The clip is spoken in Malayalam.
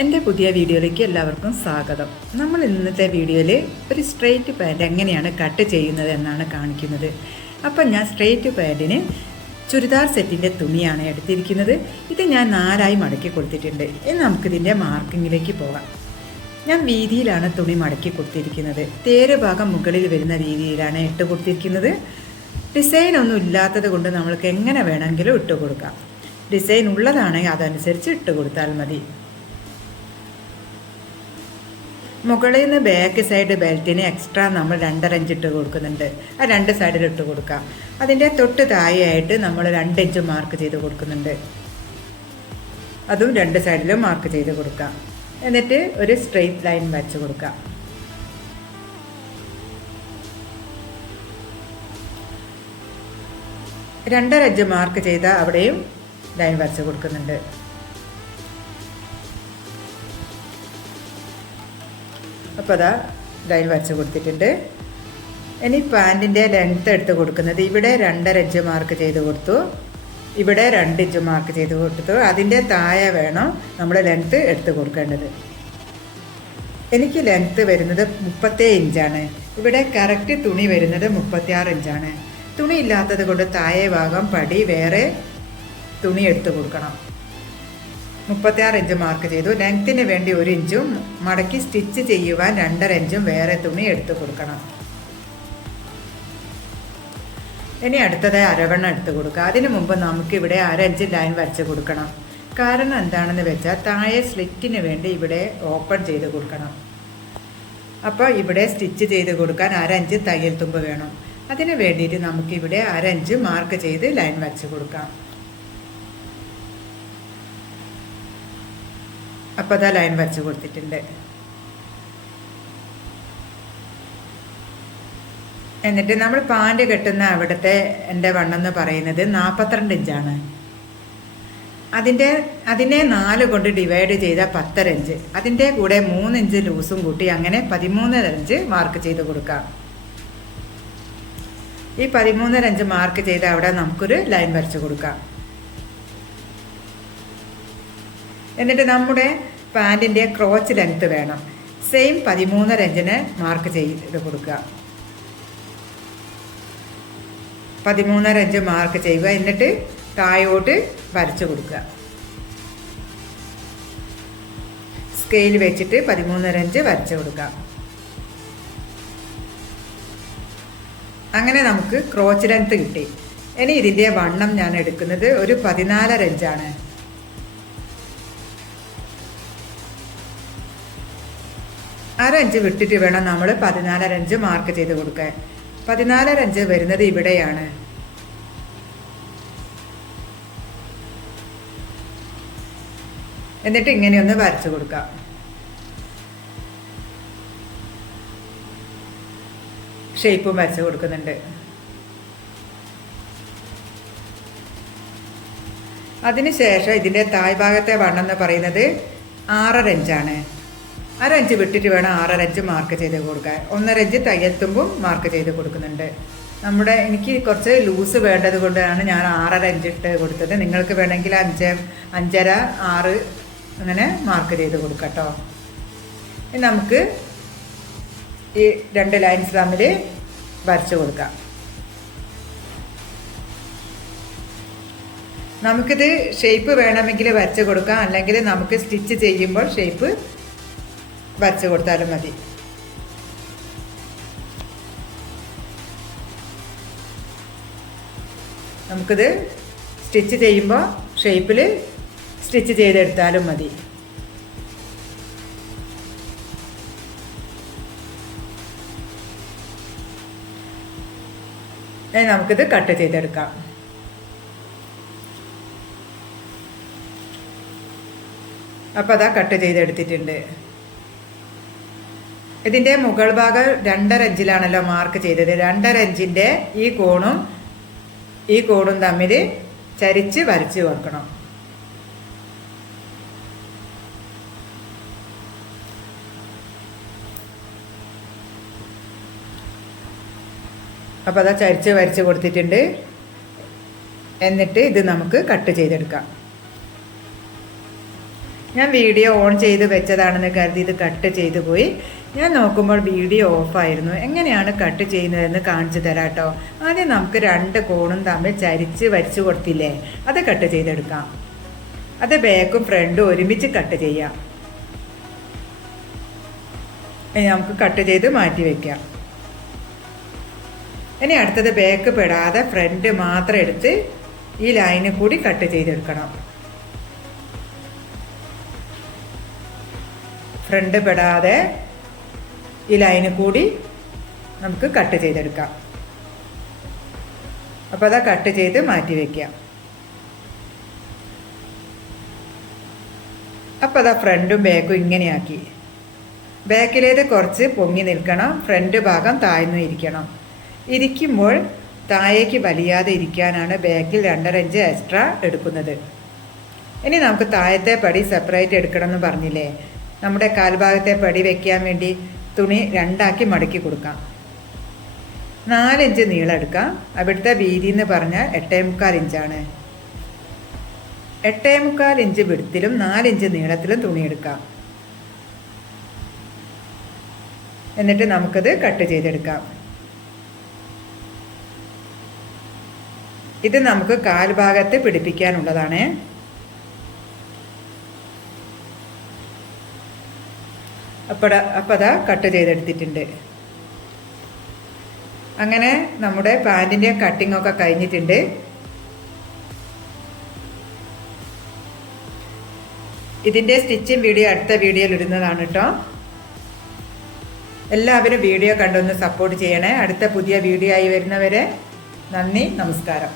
എൻ്റെ പുതിയ വീഡിയോയിലേക്ക് എല്ലാവർക്കും സ്വാഗതം. നമ്മൾ ഇന്നത്തെ വീഡിയോയിൽ ഒരു സ്ട്രെയിറ്റ് പാൻറ് എങ്ങനെയാണ് കട്ട് ചെയ്യുന്നത് എന്നാണ് കാണിക്കുന്നത്. അപ്പം ഞാൻ സ്ട്രെയിറ്റ് പാൻറ്റിന് ചുരിദാർ സെറ്റിൻ്റെ തുണിയാണ് എടുത്തിരിക്കുന്നത്. ഇത് ഞാൻ 4 മടക്കി കൊടുത്തിട്ടുണ്ട്. ഇനി നമുക്കിതിൻ്റെ മാർക്കിങ്ങിലേക്ക് പോകാം. ഞാൻ വീതിയിലാണ് തുണി മടക്കി കൊടുത്തിരിക്കുന്നത്. തേര് ഭാഗം മുകളിൽ വരുന്ന രീതിയിലാണ് ഇട്ട് കൊടുത്തിരിക്കുന്നത്. ഡിസൈൻ ഒന്നും ഇല്ലാത്തത് കൊണ്ട് നമ്മൾക്ക് എങ്ങനെ വേണമെങ്കിലും ഇട്ട് കൊടുക്കാം. ഡിസൈൻ ഉള്ളതാണെങ്കിൽ അതനുസരിച്ച് ഇട്ട് കൊടുത്താൽ മതി. മുകളിൽ നിന്ന് ബാക്ക് സൈഡ് ബെൽറ്റിന് എക്സ്ട്രാ നമ്മൾ 2.5 ഇഞ്ച് ഇട്ട് കൊടുക്കുന്നുണ്ട്. ആ 2 സൈഡിൽ ഇട്ട് കൊടുക്കാം. അതിൻ്റെ തൊട്ട് താഴെയായിട്ട് നമ്മൾ 2 ഇഞ്ച് മാർക്ക് ചെയ്ത് കൊടുക്കുന്നുണ്ട്. അതും 2 സൈഡിലും മാർക്ക് ചെയ്ത് കൊടുക്കാം. എന്നിട്ട് ഒരു സ്ട്രെയിറ്റ് ലൈൻ വരച്ച് കൊടുക്കാം. രണ്ടര ഇഞ്ച് മാർക്ക് ചെയ്ത അവിടെയും ലൈൻ വരച്ച് കൊടുക്കുന്നുണ്ട്. അപ്പോൾ അതാ ലൈൻ വരച്ച് കൊടുത്തിട്ടുണ്ട്. ഇനി പാൻറ്റിൻ്റെ ലെങ്ത്ത് എടുത്ത് കൊടുക്കുന്നത് ഇവിടെ 2.5 ഇഞ്ച് മാർക്ക് ചെയ്ത് കൊടുത്തു, ഇവിടെ 2 ഇഞ്ച് മാർക്ക് ചെയ്ത് കൊടുത്തു. അതിൻ്റെ താഴെ വേണം നമ്മൾ ലെങ്ത്ത് എടുത്ത് കൊടുക്കേണ്ടത്. എനിക്ക് ലെങ്ത്ത് വരുന്നത് 37 ഇഞ്ചാണ്. ഇവിടെ കറക്റ്റ് തുണി വരുന്നത് 36 ഇഞ്ചാണ്. തുണി ഇല്ലാത്തത് കൊണ്ട് താഴെ ഭാഗം പടി വേറെ തുണി എടുത്ത് കൊടുക്കണം. 36 ഇഞ്ച് മാർക്ക് ചെയ്തു. ലെങ്ത്തിന് വേണ്ടി 1 ഇഞ്ചും മടക്കി സ്റ്റിച്ച് ചെയ്യുവാൻ 2.5 ഇഞ്ചും വേറെ തുണി എടുത്ത് കൊടുക്കണം. ഇനി അടുത്തതായി അരവണ്ണം എടുത്ത് കൊടുക്കുക. അതിനു മുമ്പ് നമുക്കിവിടെ 1/2 ഇഞ്ച് ലൈൻ വരച്ച് കൊടുക്കണം. കാരണം എന്താണെന്ന് വെച്ചാൽ താഴെ സ്ലിറ്റിന് വേണ്ടി ഇവിടെ ഓപ്പൺ ചെയ്ത് കൊടുക്കണം. അപ്പോൾ ഇവിടെ സ്റ്റിച്ച് ചെയ്ത് കൊടുക്കാൻ 1/2 ഇഞ്ച് തയ്യൽ തുമ്പ് വേണം. അതിന് വേണ്ടിയിട്ട് നമുക്കിവിടെ 1/2 ഇഞ്ച് മാർക്ക് ചെയ്ത് ലൈൻ വരച്ച് കൊടുക്കാം. അപ്പോൾ അതാ ലൈൻ വരച്ച് കൊടുത്തിട്ടുണ്ട്. എന്നിട്ട് നമ്മൾ പാൻറ് കെട്ടുന്ന അവിടുത്തെ എൻ്റെ വണ്ണം എന്ന് പറയുന്നത് 42 ഇഞ്ചാണ്. അതിനെ 4 കൊണ്ട് ഡിവൈഡ് ചെയ്ത 10.5 ഇഞ്ച്. അതിൻ്റെ കൂടെ 3 ഇഞ്ച് ലൂസും കൂട്ടി അങ്ങനെ 13.5 ഇഞ്ച് മാർക്ക് ചെയ്ത് കൊടുക്കാം. ഈ 13.5 ഇഞ്ച് മാർക്ക് ചെയ്ത് അവിടെ നമുക്കൊരു ലൈൻ വരച്ച് കൊടുക്കാം. എന്നിട്ട് നമ്മുടെ പാൻറ്റിൻ്റെ ക്രോച്ച് ലെങ്ത്ത് വേണം. സെയിം 13.5 ഇഞ്ചിന് മാർക്ക് ചെയ്ത് കൊടുക്കുക. 13.5 ഇഞ്ച് മാർക്ക് ചെയ്യുക. എന്നിട്ട് താഴോട്ട് വരച്ച് കൊടുക്കുക. സ്കെയിൽ വെച്ചിട്ട് 13.5 ഇഞ്ച് വരച്ച് കൊടുക്കുക. അങ്ങനെ നമുക്ക് ക്രോച്ച് ലെങ്ത്ത് കിട്ടി. ഇനി ഇതിൻ്റെ വണ്ണം ഞാൻ എടുക്കുന്നത് ഒരു 14.5 ഇഞ്ചാണ്. 1/2 ഇഞ്ച് വിട്ടിട്ട് വേണം നമ്മൾ 14.5 ഇഞ്ച് മാർക്ക് ചെയ്ത് കൊടുക്കാൻ. 14.5 ഇഞ്ച് വരുന്നത് ഇവിടെയാണ്. എന്നിട്ട് ഇങ്ങനെയൊന്ന് വരച്ചു കൊടുക്കാം. ഷേപ്പും വരച്ചു കൊടുക്കുന്നുണ്ട്. അതിനുശേഷം ഇതിൻ്റെ താഴ്ഭാഗത്തെ വണ്ണം എന്ന് പറയുന്നത് 6.5 ഇഞ്ചാണ്. 1/2 ഇഞ്ച് വിട്ടിട്ട് വേണം 6.5 ഇഞ്ച് മാർക്ക് ചെയ്ത് കൊടുക്കാൻ. 1.5 ഇഞ്ച് തയ്യൽ തുമ്പും മാർക്ക് ചെയ്ത് കൊടുക്കുന്നുണ്ട്. എനിക്ക് കുറച്ച് ലൂസ് വേണ്ടത് കൊണ്ടാണ് ഞാൻ 6.5 ഇഞ്ച് ഇട്ട് കൊടുത്തത്. നിങ്ങൾക്ക് വേണമെങ്കിൽ 5, 5.5, 6 അങ്ങനെ മാർക്ക് ചെയ്ത് കൊടുക്കട്ടോ. ഇനി നമുക്ക് ഈ 2 ലൈൻസ് തമ്മിൽ വരച്ച് കൊടുക്കാം. നമുക്കിത് ഷേപ്പ് വേണമെങ്കിൽ വരച്ച് കൊടുക്കാം, അല്ലെങ്കിൽ നമുക്ക് സ്റ്റിച്ച് ചെയ്യുമ്പോൾ ഷേപ്പ് വരച്ച് കൊടുത്താലും മതി. നമുക്കിത് സ്റ്റിച്ച് ചെയ്യുമ്പോൾ ഷേപ്പിൽ സ്റ്റിച്ച് ചെയ്തെടുത്താലും മതി. നമുക്കിത് കട്ട് ചെയ്തെടുക്കാം. അപ്പോൾ അതാ കട്ട് ചെയ്തെടുത്തിട്ടുണ്ട്. ഇതിൻ്റെ മുകൾ ഭാഗം 2.5 ഇഞ്ചിലാണല്ലോ മാർക്ക് ചെയ്തത്. 2.5 ഇഞ്ചിൻ്റെ ഈ കോണും തമ്മിൽ ചരിച്ച് വരച്ച് കൊടുക്കണം. അപ്പോൾ അതാ ചരിച്ച് വരച്ച് കൊടുത്തിട്ടുണ്ട്. എന്നിട്ട് ഇത് നമുക്ക് കട്ട് ചെയ്തെടുക്കാം. ഞാൻ വീഡിയോ ഓൺ ചെയ്ത് വെച്ചതാണെന്ന് കരുതി ഇത് കട്ട് ചെയ്തു പോയി. ഞാൻ നോക്കുമ്പോൾ വീഡിയോ ഓഫായിരുന്നു. എങ്ങനെയാണ് കട്ട് ചെയ്യുന്നതെന്ന് കാണിച്ചു തരാം കേട്ടോ. ആദ്യം നമുക്ക് 2 കോണും തമ്മിൽ ചരിച്ച് വരച്ചു കൊടുത്തില്ലേ, അത് കട്ട് ചെയ്തെടുക്കാം. അത് ബാക്കും ഫ്രണ്ടും ഒരുമിച്ച് കട്ട് ചെയ്യാം. ഇനി നമുക്ക് കട്ട് ചെയ്ത് മാറ്റി വയ്ക്കാം. ഇനി അടുത്തത് ബാക്ക് പെടാതെ ഫ്രണ്ട് മാത്രം എടുത്ത് ഈ ലൈനിൽ കൂടി കട്ട് ചെയ്തെടുക്കണം. ഫ്രണ്ട് പെടാതെ ഈ ലൈനിൽ കൂടി നമുക്ക് കട്ട് ചെയ്തെടുക്കാം. അപ്പോൾ അതാ കട്ട് ചെയ്ത് മാറ്റി വയ്ക്കാം. അപ്പോൾ അതാ ഫ്രണ്ടും ബാക്കും ഇങ്ങനെയാക്കി. ബാക്കിലേത് കുറച്ച് പൊങ്ങി നിൽക്കണം, ഫ്രണ്ട് ഭാഗം താഴ്ന്നു ഇരിക്കണം. ഇരിക്കുമ്പോൾ താഴേക്ക് വലിയാതെ ഇരിക്കാനാണ് ബാക്കിൽ 2.5 ഇഞ്ച് എക്സ്ട്രാ എടുക്കുന്നത്. ഇനി നമുക്ക് താഴത്തെ പടി സെപ്പറേറ്റ് എടുക്കണം എന്ന് പറഞ്ഞില്ലേ. നമ്മുടെ കാൽഭാഗത്തെ പടി വയ്ക്കാൻ വേണ്ടി തുണി 2 മടക്കി കൊടുക്കാം. 4 ഇഞ്ച് നീളം എടുക്കാം. അവിടുത്തെ വീതി എന്ന് പറഞ്ഞാൽ 8.25 ഇഞ്ചാണ്. 8.25 ഇഞ്ച് വിടുത്തിലും 4 ഇഞ്ച് നീളത്തിലും തുണി എടുക്കാം. എന്നിട്ട് നമുക്കത് കട്ട് ചെയ്തെടുക്കാം. ഇത് നമുക്ക് കാൽഭാഗത്ത് പിടിപ്പിക്കാനുള്ളതാണ്. അപ്പോൾ അതാ കട്ട് ചെയ്തെടുത്തിട്ടുണ്ട്. അങ്ങനെ നമ്മുടെ പാൻറ്റിൻ്റെ കട്ടിംഗ് ഒക്കെ കഴിഞ്ഞിട്ടുണ്ട്. ഇതിൻ്റെ സ്റ്റിച്ചിങ് വീഡിയോ അടുത്ത വീഡിയോയിൽ ഇടുന്നതാണ് കേട്ടോ. എല്ലാവരും വീഡിയോ കണ്ടൊന്ന് സപ്പോർട്ട് ചെയ്യണേ. അടുത്ത പുതിയ വീഡിയോ ആയി വരുന്നവരെ നന്ദി, നമസ്കാരം.